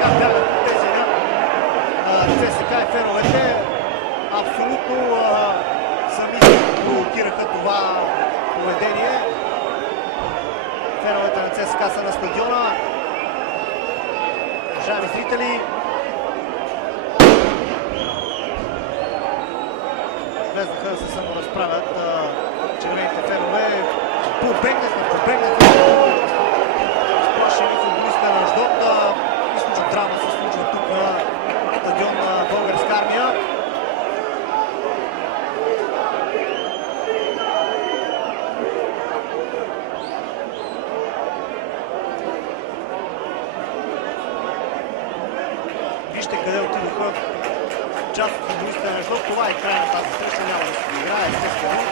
сега бягат тези на ЦСКА и феновете. Абсолютно сами провокираха това поведение. Феновете на ЦСКА са на стадиона. Уважаеми зрители, влезнаха да се саморазправят червените фенове. Побегнаха. Сплашени футболистите на Аждот. Мисля, че драма се случва тук на стадион на Българска армия. Вижте къде отидоха част от футболистите на Аждот. Това е край на тази среща. Няма да се играе, естествено.